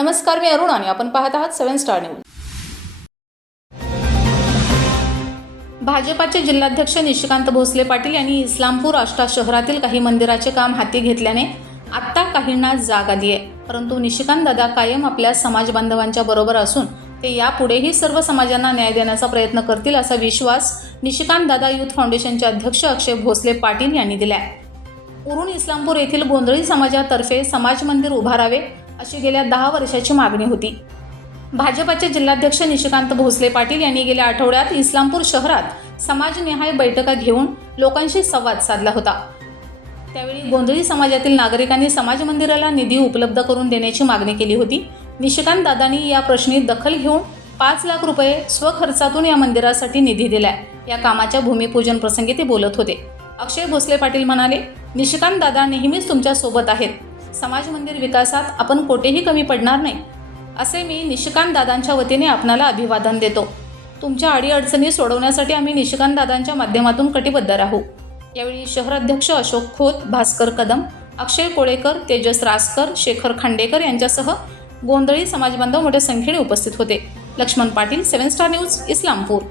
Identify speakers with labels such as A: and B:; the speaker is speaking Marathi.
A: नमस्कार मी अरुण आणि आपण पाहत आहात सेव्हन स्टार न्यूज. भाजपाचे जिल्हाध्यक्ष निशिकांत भोसले पाटील यांनी इस्लामपूर आष्टा शहरातील काही मंदिराचे काम हाती घेतल्याने आत्ता काहींना जाग आली आहे. परंतु निशिकांत दादा कायम आपल्या समाज बांधवांच्या बरोबर असून ते यापुढेही सर्व समाजांना न्याय देण्याचा प्रयत्न करतील असा विश्वास निशिकांत दादा युथ फाउंडेशनचे अध्यक्ष अक्षय भोसले पाटील यांनी दिलाय. उरुण इस्लामपूर येथील गोंधळी समाजातर्फे समाज मंदिर उभारावे अशी गेल्या दहा वर्षाची मागणी होती. भाजपाचे जिल्हाध्यक्ष निशिकांत भोसले पाटील यांनी गेल्या आठवड्यात इस्लामपूर शहरात समाजनिहाय बैठका घेऊन लोकांशी संवाद साधला होता. त्यावेळी गोंधळी समाजातील नागरिकांनी समाज मंदिराला निधी उपलब्ध करून देण्याची मागणी केली होती. निशिकांत दादांनी या प्रश्नी दखल घेऊन पाच लाख रुपये स्वखर्चातून या मंदिरासाठी निधी दिलाय. या कामाच्या भूमिपूजन प्रसंगी ते बोलत होते. अक्षय भोसले पाटील म्हणाले निशिकांत दादा नेहमीच तुमच्यासोबत आहेत. समाज मंदिर विकासात आपण कोठेही कमी पडणार नाही असे मी निशिकांत दादांच्या वतीने आपणाला अभिवादन देतो. तुमच्या अडीअडचणी सोडवण्यासाठी आम्ही निशिकांत दादांच्या माध्यमातून कटिबद्ध राहू. यावेळी शहराध्यक्ष अशोक खोत भास्कर कदम अक्षय कोळेकर तेजस रासकर शेखर खांडेकर यांच्यासह गोंधळी समाजबांधव मोठ्या संख्येने उपस्थित होते. Laxman Patil seven star news Islampur.